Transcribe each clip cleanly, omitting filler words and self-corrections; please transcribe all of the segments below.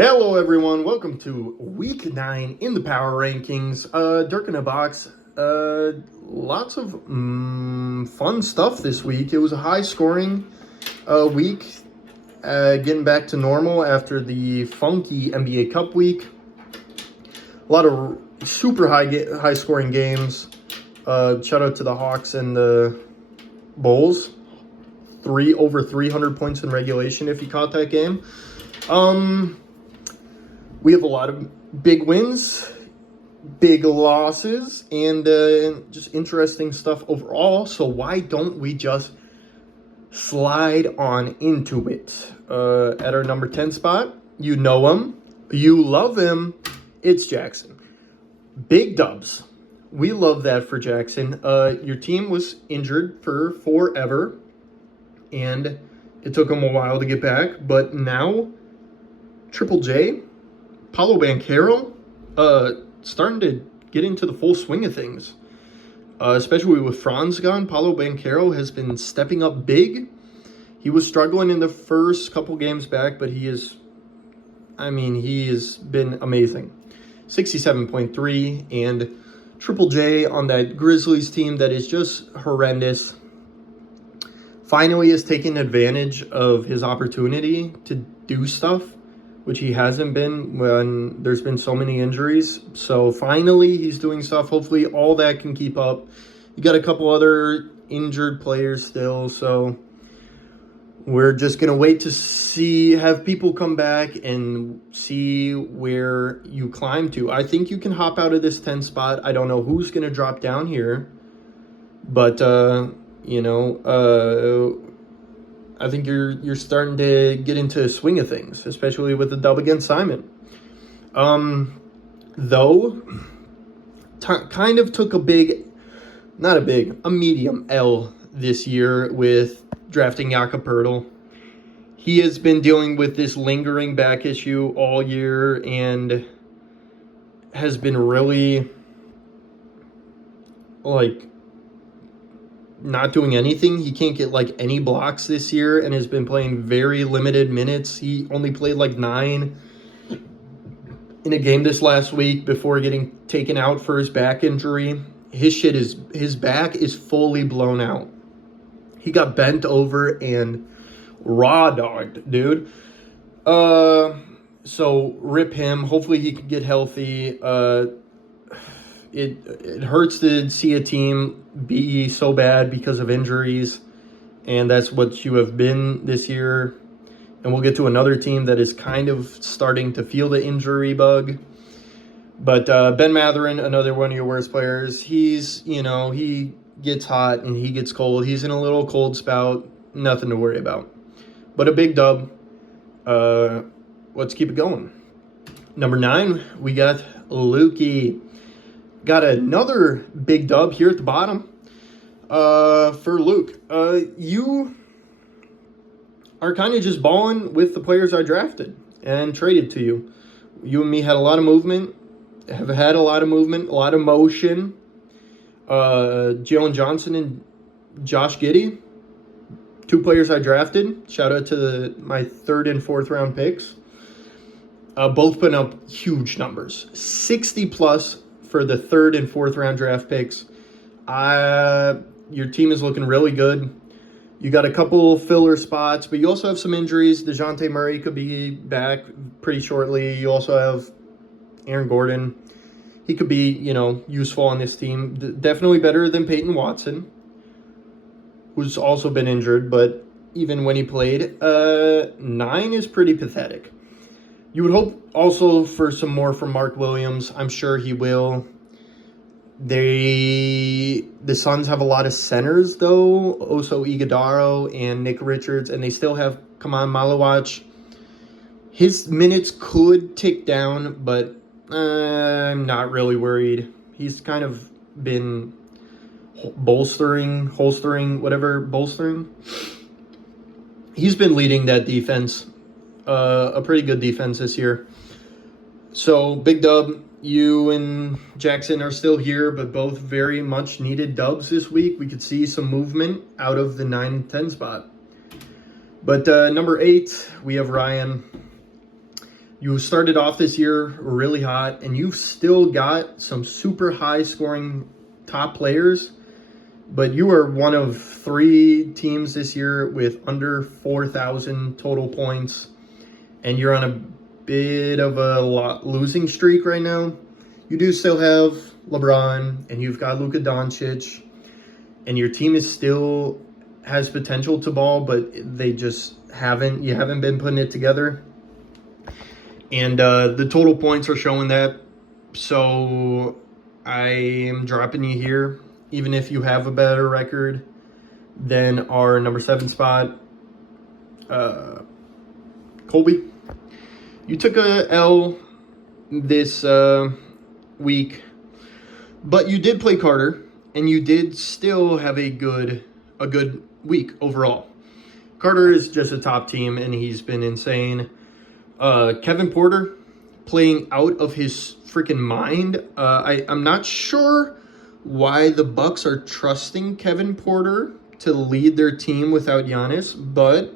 Hello everyone, welcome to week 9 in the power rankings. Dirk in a box. Lots of fun stuff this week. It was a high scoring week, getting back to normal after the funky NBA Cup week. A lot of super high scoring games. Shout out to the Hawks and the Bulls. Over 300 points in regulation if you caught that game. We have a lot of big wins, big losses, and just interesting stuff overall. So why don't we just slide on into it? At our number 10 spot, you know him, you love him, it's Jackson. Big dubs. We love that for Jackson. Your team was injured for forever, and it took him a while to get back, but now Triple J, Paolo Banchero, starting to get into the full swing of things. Especially with Franz gone, Paolo Banchero has been stepping up big. He was struggling in the first couple games back, but he has been amazing. 67.3, and Triple J on that Grizzlies team that is just horrendous finally is taking advantage of his opportunity to do stuff, which he hasn't been when there's been so many injuries. So finally he's doing stuff. Hopefully all that can keep up. You got a couple other injured players still, so we're just going to wait to have people come back and see where you climb to. I think you can hop out of this 10 spot. I don't know who's going to drop down here, but I think you're starting to get into a swing of things, especially with the dub against Simon. Though, kind of took a medium L this year with drafting Jakob Poeltl. He has been dealing with this lingering back issue all year and has been really, not doing anything. He can't get any blocks this year and has been playing very limited minutes. He only played 9 in a game this last week before getting taken out for his back injury. His back is fully blown out. He got bent over and raw dogged, dude. So rip him. Hopefully he can get healthy. It hurts to see a team be so bad because of injuries, and that's what you have been this year. And we'll get to another team that is kind of starting to feel the injury bug. But Ben Mathurin, another one of your worst players, he gets hot and he gets cold. He's in a little cold spout. Nothing to worry about. But a big dub. Let's keep it going. Number 9, we got Lukey. Got another big dub here at the bottom for Luke. You are kind of just balling with the players I drafted and traded to you. You and me had a lot of movement, a lot of motion. Jalen Johnson and Josh Giddey, 2 players I drafted. Shout out to my 3rd and 4th round picks. Both putting up huge numbers. 60 plus for the 3rd and 4th round draft picks. Your team is looking really good. You got a couple filler spots, but you also have some injuries. DeJounte Murray could be back pretty shortly. You also have Aaron Gordon. He could be, useful on this team. Definitely better than Peyton Watson, who's also been injured, but even when he played, 9 is pretty pathetic. You would hope also for some more from Mark Williams. I'm sure he will. The Suns have a lot of centers, though. Oso Iguodaro and Nick Richards, and they still have Kaman Malawach. His minutes could tick down, but I'm not really worried. He's kind of been bolstering. He's been leading that defense. A pretty good defense this year. So, big dub. You and Jackson are still here, but both very much needed dubs this week. We could see some movement out of the 9 and 10 spot. But number 8, we have Ryan. You started off this year really hot, and you've still got some super high scoring top players, but you are one of 3 teams this year with under 4,000 total points, and you're on a bit of a losing streak right now. You do still have LeBron, and you've got Luka Doncic, and your team is still has potential to ball, but they just haven't been putting it together. And the total points are showing that. So I am dropping you here, even if you have a better record than our number 7 spot, Colby. You took a L this week, but you did play Carter, and you did still have a good week overall. Carter is just a top team, and he's been insane. Kevin Porter playing out of his freaking mind. I'm not sure why the Bucks are trusting Kevin Porter to lead their team without Giannis, but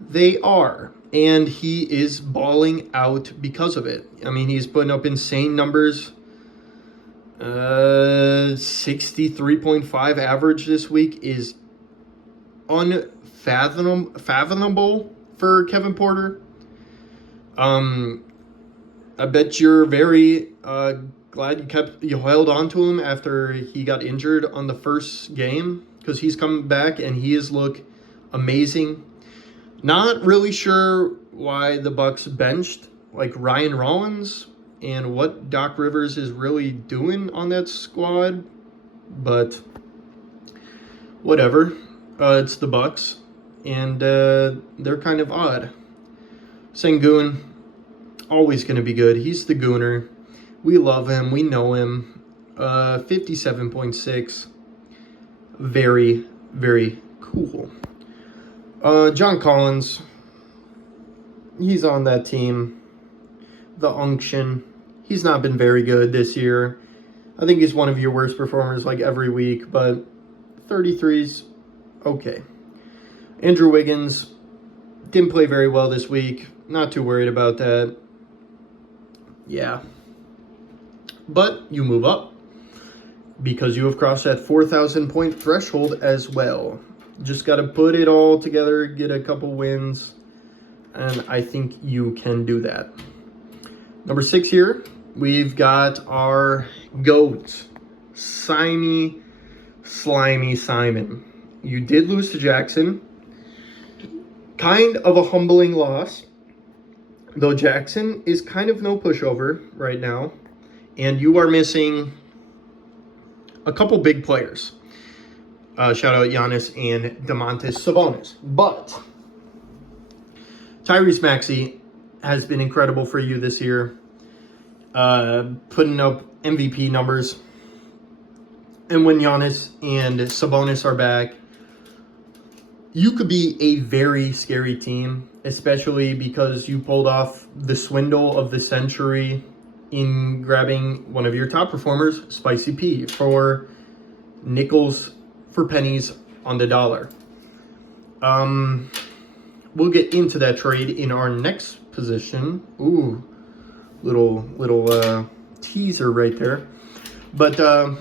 they are, and he is balling out because of it. I mean, he's putting up insane numbers. 63.5 average this week is unfathomable for Kevin Porter. I bet you're very glad you held on to him after he got injured on the first game, because he's coming back and he has looked amazing. Not really sure why the Bucks benched like Ryan Rollins and what Doc Rivers is really doing on that squad, but whatever. It's the Bucks, and they're kind of odd. Sengooning, always going to be good. He's the Gooner. We love him. We know him. 57.6. Very, very cool. John Collins, he's on that team. The Unction. He's not been very good this year. I think he's one of your worst performers like every week, but 33's okay. Andrew Wiggins didn't play very well this week. Not too worried about that. Yeah. But you move up because you have crossed that 4,000 point threshold as well. Just got to put it all together, get a couple wins, and I think you can do that. Number 6 here, we've got our GOAT, Slimy Simon. You did lose to Jackson. Kind of a humbling loss, though Jackson is kind of no pushover right now, and you are missing a couple big players. Shout out Giannis and Domantas Sabonis. But Tyrese Maxey has been incredible for you this year, putting up MVP numbers. And when Giannis and Sabonis are back, you could be a very scary team, especially because you pulled off the swindle of the century in grabbing one of your top performers, Spicy P, for nickels for pennies on the dollar. We'll get into that trade in our next position. Ooh, little teaser right there. But on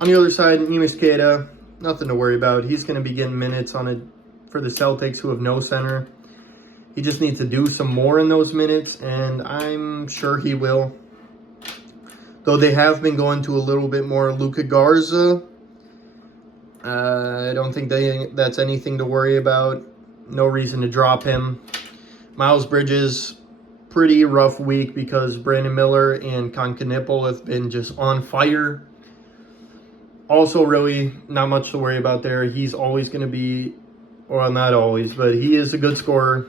the other side, Neemias Queta, nothing to worry about. He's going to be getting minutes for the Celtics, who have no center. He just needs to do some more in those minutes, and I'm sure he will. Though they have been going to a little bit more Luka Garza. I don't think that's anything to worry about. No reason to drop him. Miles Bridges, pretty rough week because Brandon Miller and Concanipple have been just on fire. Also, really not much to worry about there. He's always going to be, well, not always, but he is a good scorer.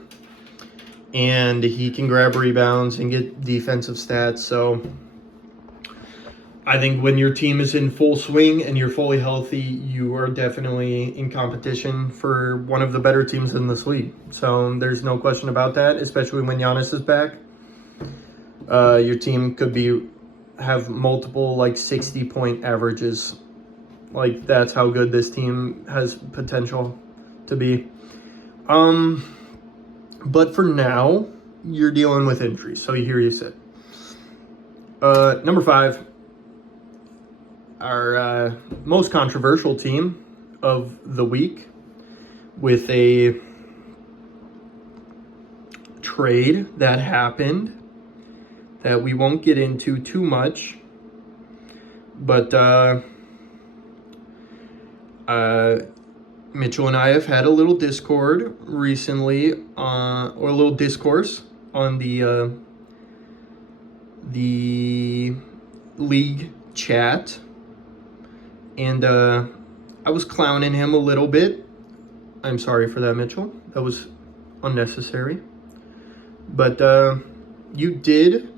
And he can grab rebounds and get defensive stats. So I think when your team is in full swing and you're fully healthy, you are definitely in competition for one of the better teams in this league. So there's no question about that, especially when Giannis is back. Your team could have multiple 60-point averages. That's how good this team has potential to be. But for now, you're dealing with injuries. So here you sit. Number 5, our most controversial team of the week, with a trade that happened that we won't get into too much, but Mitchell and I have had a little Discord recently, or a little discourse on the league chat, and I was clowning him a little bit. I'm sorry for that, Mitchell. That was unnecessary. But you did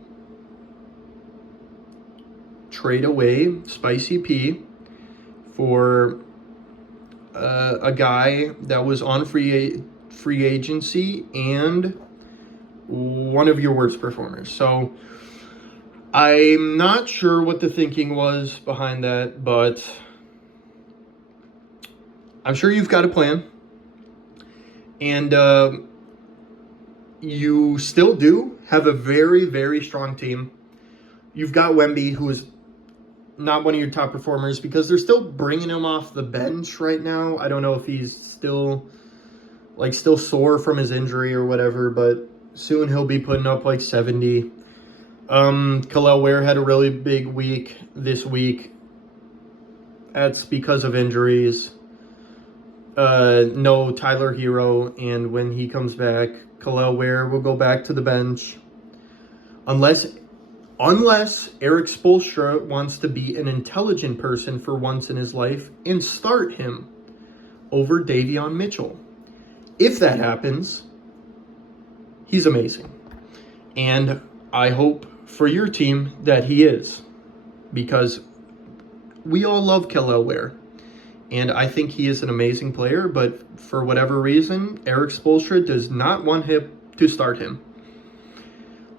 trade away Spicy P for a guy that was on free agency and one of your worst performers. So I'm not sure what the thinking was behind that, but I'm sure you've got a plan. And you still do have a very, very strong team. You've got Wemby, who is not one of your top performers because they're still bringing him off the bench right now. I don't know if he's still sore from his injury or whatever, but soon he'll be putting up like 70. Kel'el Ware had a really big week this week. That's because of injuries. No Tyler Hero, and when he comes back, Kel'el Ware will go back to the bench. Unless Eric Spoelstra wants to be an intelligent person for once in his life and start him over Davion Mitchell. If that happens, he's amazing. And I hope for your team that he is, because we all love Kel'el Ware. And I think he is an amazing player, but for whatever reason, Eric Spoelstra does not want him to start him.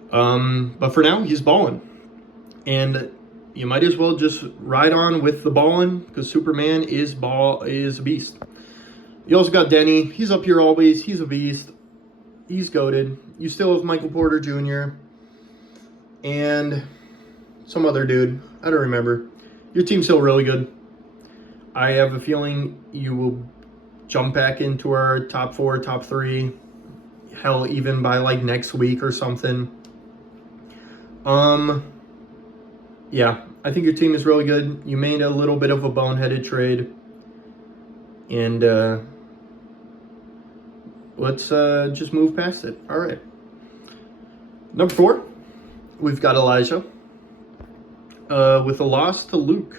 But for now, he's balling. And you might as well just ride on with the balling, because Superman is a beast. You also got Denny. He's up here always. He's a beast. He's goated. You still have Michael Porter Jr. and some other dude. I don't remember. Your team's still really good. I have a feeling you will jump back into our top 4, top 3. Hell, even by like next week or something. Yeah, I think your team is really good. You made a little bit of a boneheaded trade. And let's just move past it. All right. Number 4, we've got Elijah with a loss to Luke.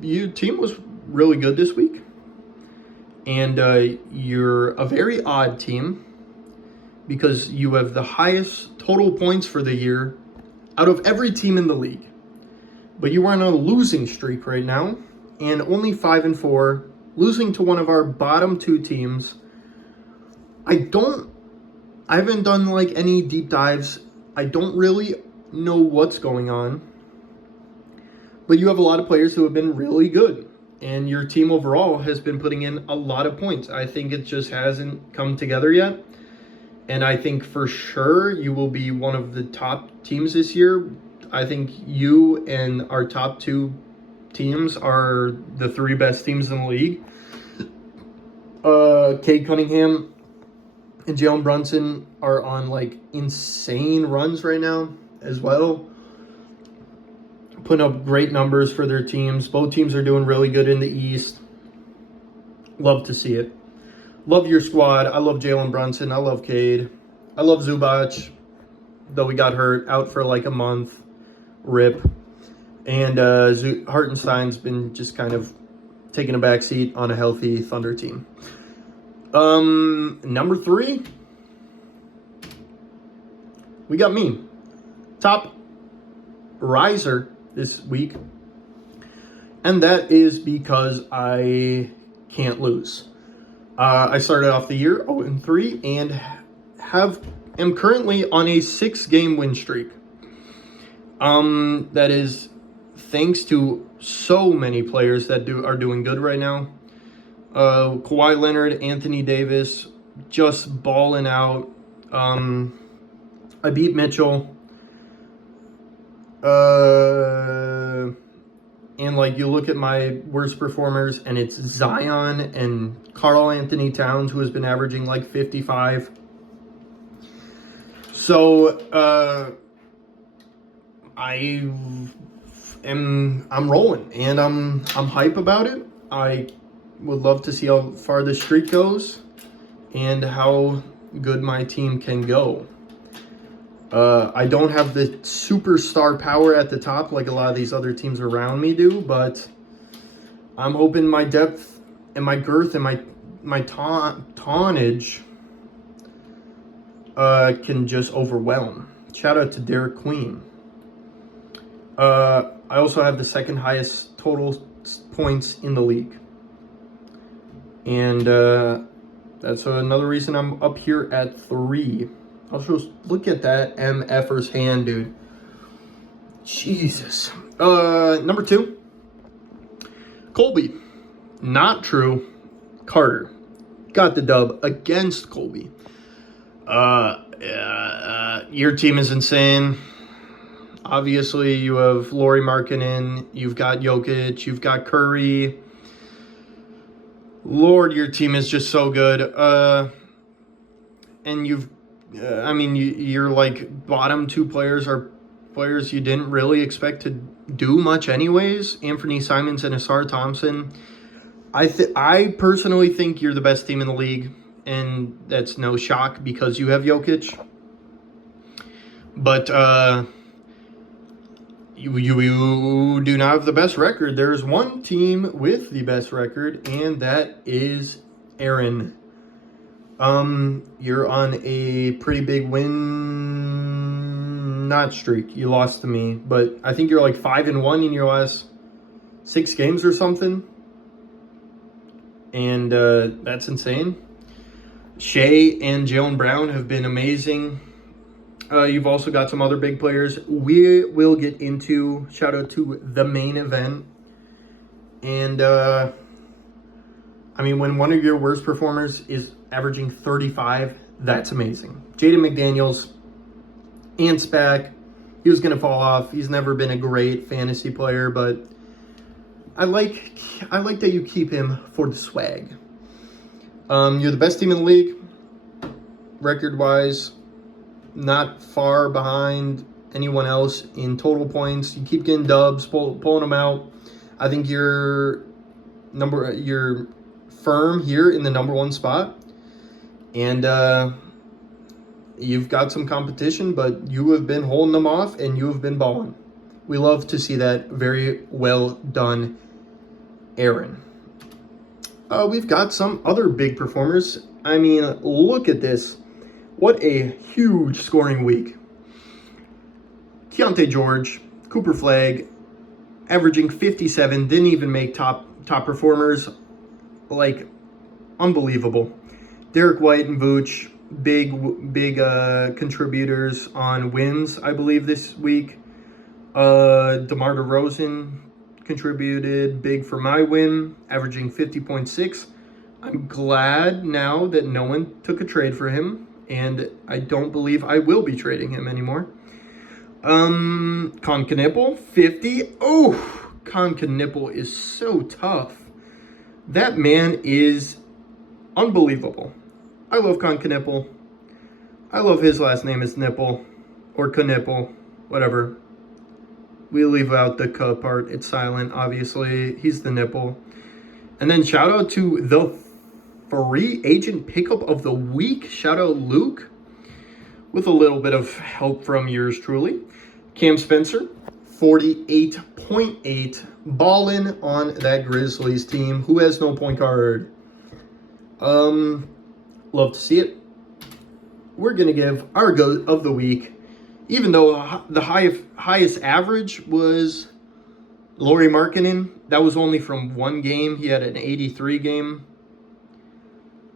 Your team was really good this week. And you're a very odd team because you have the highest total points for the year out of every team in the league. But you are on a losing streak right now, and only 5-4, losing to one of our bottom 2 teams. I haven't done like any deep dives. I don't really know what's going on. But you have a lot of players who have been really good. And your team overall has been putting in a lot of points. I think it just hasn't come together yet. And I think for sure you will be one of the top teams this year. I think you and our top 2 teams are the 3 best teams in the league. Cade Cunningham and Jalen Brunson are on like insane runs right now as well. Putting up great numbers for their teams. Both teams are doing really good in the East. Love to see it. Love your squad. I love Jalen Brunson. I love Cade. I love Zubac, though he got hurt, out for like a month. RIP. And Hartenstein's been just kind of taking a backseat on a healthy Thunder team. Number 3, we got me. Top riser this week. And that is because I can't lose. I started off the year 0-3 and am currently on a 6-game win streak. That is thanks to so many players that are doing good right now. Kawhi Leonard, Anthony Davis, just balling out. I beat Mitchell. And like you look at my worst performers, and it's Zion and Karl Anthony Towns, who has been averaging like 55. So I'm rolling, and I'm hype about it. I would love to see how far the streak goes and how good my team can go. I don't have the superstar power at the top like a lot of these other teams around me do, but I'm hoping my depth and my girth and my tonnage can just overwhelm. Shout out to Dirk Queen. I also have the second highest total points in the league. And that's another reason I'm up here at 3. Also, look at that MFer's hand, dude. Jesus. Number 2. Colby. Not true. Carter. Got the dub against Colby. Your team is insane. Obviously, you have Lauri Markkanen. You've got Jokic. You've got Curry. Lord, your team is just so good. And your like bottom 2 players are players you didn't really expect to do much anyways. Anthony Simons and Asar Thompson. I personally think you're the best team in the league, and that's no shock because you have Jokic. But you do not have the best record. There's one team with the best record, and that is Aaron. You're on a pretty big win, not streak. You lost to me, but I think you're like 5-1 in your last 6 games or something. And that's insane. Shea and Jaylen Brown have been amazing. You've also got some other big players. We will get into, shout out to the main event. And, when one of your worst performers is averaging 35, that's amazing. Jaden McDaniels, Ant's back. He was going to fall off. He's never been a great fantasy player, but I like that you keep him for the swag. You're the best team in the league, record-wise. Not far behind anyone else in total points. You keep getting dubs, pulling them out. I think you're firm here in the number 1 spot. And you've got some competition, but you have been holding them off, and you have been balling. We love to see that. Very well done, Aaron. We've got some other big performers. Look at this. What a huge scoring week. Keontae George, Cooper Flag, averaging 57, didn't even make top performers. Like, unbelievable. Derek White and Vooch, big contributors on wins, I believe, this week. DeMar DeRozan contributed big for my win, averaging 50.6. I'm glad now that no one took a trade for him, and I don't believe I will be trading him anymore. Con Knipple, 50. Oh, Con Knipple is so tough. That man is unbelievable. I love Con Knipple. I love his last name is Nipple, or Knipple, whatever. We leave out the K part. It's silent, obviously. He's the nipple. And then shout out to the free agent pickup of the week. Shout out Luke, with a little bit of help from yours truly. Cam Spencer, 48.8, ballin' on that Grizzlies team, who has no point guard. Love to see it. We're going to give our GOAT of the week, even though the highest average was Lauri Markkanen. That was only from one game. He had an 83 game.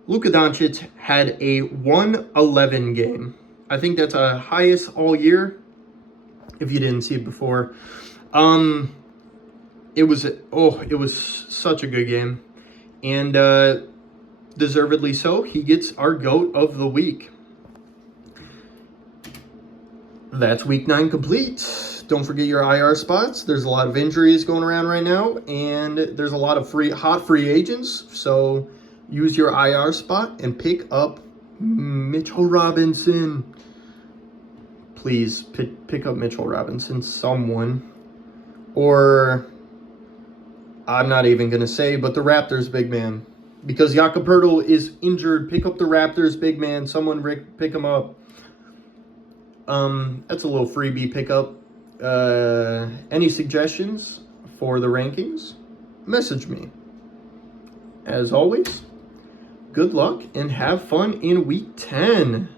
Luka Doncic had a 111 game. I think that's a highest all year, if you didn't see it before. It was such a good game. And deservedly so. He gets our GOAT of the week. That's week 9 complete. Don't forget your IR spots. There's a lot of injuries going around right now, and there's a lot of hot free agents. So use your IR spot and pick up Mitchell Robinson. Please pick up Mitchell Robinson, someone. Or I'm not even going to say, but the Raptors big man. Because Jakob Poeltl is injured. Pick up the Raptors big man. Someone pick him up. That's a little freebie pickup. Any suggestions for the rankings? Message me. As always, good luck and have fun in week 10.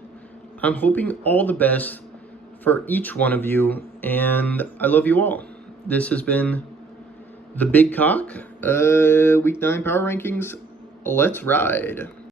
I'm hoping all the best for each one of you, and I love you all. This has been the Big Kalk, week 9 power rankings. Let's ride.